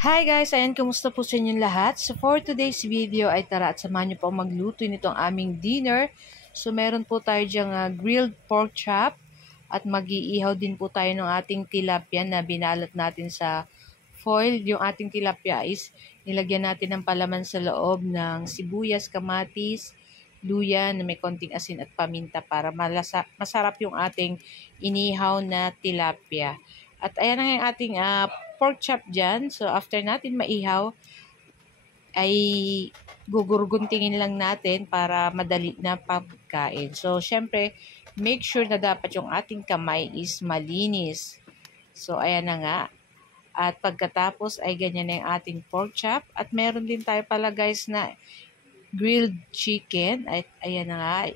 Hi guys! Ayan, kumusta po sa inyong lahat? So for today's video ay tara at samahan niyo po magluto nitong aming dinner. So meron po tayo dyang grilled pork chop at mag-iihaw din po tayo ng ating tilapia na binalot natin sa foil. Yung ating tilapia is nilagyan natin ng palaman sa loob ng sibuyas, kamatis, luya na may konting asin at paminta para masarap yung ating inihaw na tilapia. At ayan na yung ating pork chop dyan. So, after natin maihaw, ay gugurguntingin lang natin para madali na pagkain. So, syempre, make sure na dapat yung ating kamay is malinis. So, ayan na nga. At pagkatapos ay ganyan na yung ating pork chop. At meron din tayo pala guys na grilled chicken. At ayan na nga.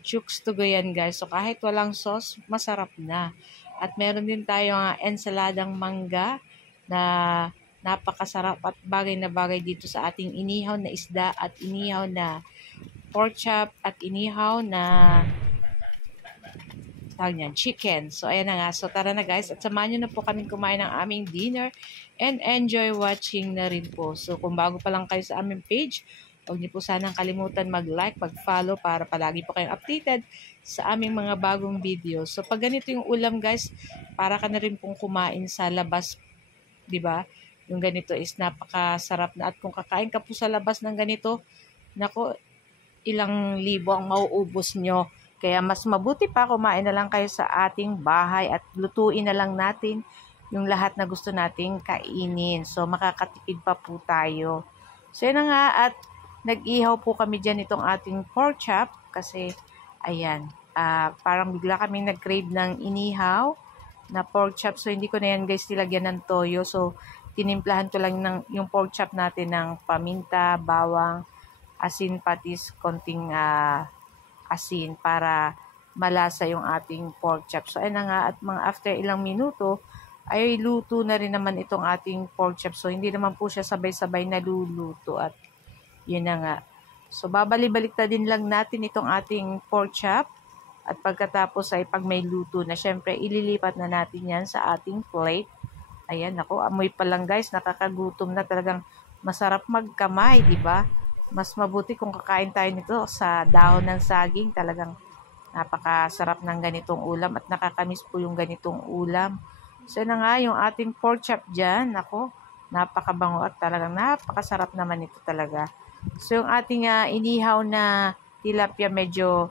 Chooks to go yan guys. So, kahit walang sauce, masarap na. At meron din tayong ensaladang mangga na napakasarap at bagay na bagay dito sa ating inihaw na isda at inihaw na pork chop at inihaw na chicken. So, ayan na nga. So, tara na guys. At samahan nyo na po kaming kumain ng aming dinner and enjoy watching na rin po. So, kung bago pa lang kayo sa aming page, huwag niyo po sanang kalimutan mag-like, mag-follow para palagi po kayong updated sa aming mga bagong video. So, pag ganito yung ulam guys, para ka na rin pong kumain sa labas, di ba? Yung ganito is napakasarap na. At kung kakain ka po sa labas ng ganito, nako, ilang libo ang mauubos nyo. Kaya mas mabuti pa kumain na lang kayo sa ating bahay at lutuin na lang natin yung lahat na gusto nating kainin. So, makakatipid pa po tayo. So, yun na nga at nag-ihaw po kami dyan itong ating pork chop kasi, ayan, parang bigla kami nag-crave ng inihaw na pork chop. So, hindi ko na yan guys nilagyan ng toyo. So, tinimplahan ko lang yung pork chop natin ng paminta, bawang, asin, patis, konting asin para malasa yung ating pork chop. So, ayan na nga at mga after ilang minuto, ay luto na rin naman itong ating pork chop. So, hindi naman po siya sabay-sabay naluluto at yun na nga. So, babalik-balik na din lang natin itong ating pork chop. At pagkatapos ay pag may luto na, syempre, ililipat na natin yan sa ating plate. Ayan, ako, amoy pa lang guys, nakakagutom na talagang masarap magkamay, di ba? Mas mabuti kung kakain tayo nito sa dahon ng saging. Talagang napakasarap ng ganitong ulam at nakakamiss po yung ganitong ulam. So, na nga, yung ating pork chop dyan, ako, napakabango at talagang napakasarap naman ito talaga. So, yung ating inihaw na tilapia medyo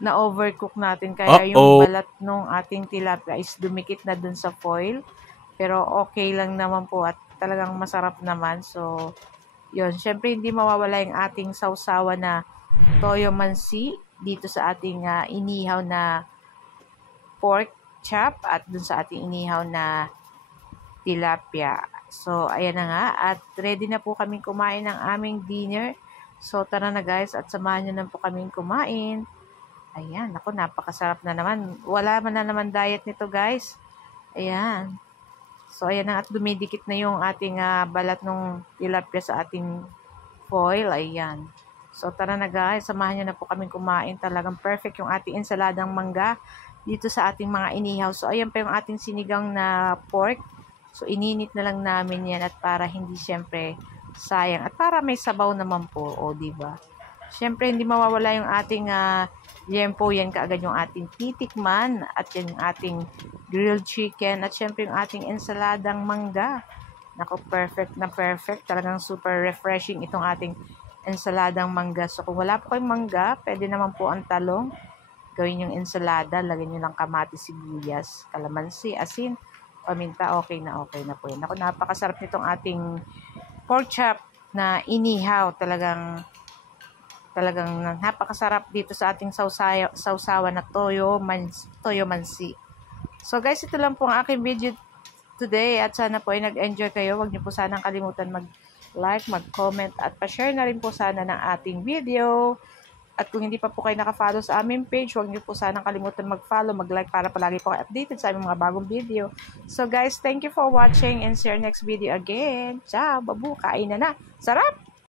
na-overcook natin. Kaya yung balat nung ating tilapia is dumikit na dun sa foil. Pero okay lang naman po at talagang masarap naman. So, yun. Syempre, hindi mawawala yung ating sausawa na toyo mansi dito sa ating inihaw na pork chop at dun sa ating inihaw na tilapia. So, ayan na nga. At ready na po kaming kumain ng aming dinner. So, tara na guys at samahan nyo na po kaming kumain. Ayan. Ako, napakasarap na naman. Wala man na naman diet nito guys. Ayan. So, ayan na at dumidikit na yung ating balat ng tilapia sa ating foil. Ayan. So, tara na guys. Samahan nyo na po kaming kumain. Talagang perfect yung ating ensaladang mangga dito sa ating mga inihaw. So, ayan pa yung ating sinigang na pork. So, ininit na lang namin yan at para hindi syempre sayang. At para may sabaw naman po, o diba? Syempre, hindi mawawala yung ating yempo. Yan kaagad yung ating titikman. At yan yung ating grilled chicken. At syempre yung ating ensaladang mangga. Naku, perfect na perfect. Talagang super refreshing itong ating ensaladang mangga. So, kung wala po kayong mangga, pwede naman po ang talong. Gawin yung ensalada. Lagyan nyo ng kamatis, sibuyas, kalamansi, asin, paminta, okay na po yan. Ako, napakasarap nitong ating pork chop na inihaw. Talagang napakasarap dito sa ating sausawa na toyo mansi. So guys, ito lang po ang aking video today at sana po ay nag-enjoy kayo. Huwag niyo po sanang kalimutan mag-like, mag-comment at pa-share na rin po sana ng ating video. At kung hindi pa po kayo naka-follow sa aming page, huwag niyo po sanang kalimutan mag-follow, mag-like para palagi po kayo updated sa aming mga bagong video. So guys, thank you for watching and see you next video again. Ciao, babu, kain na na. Sarap!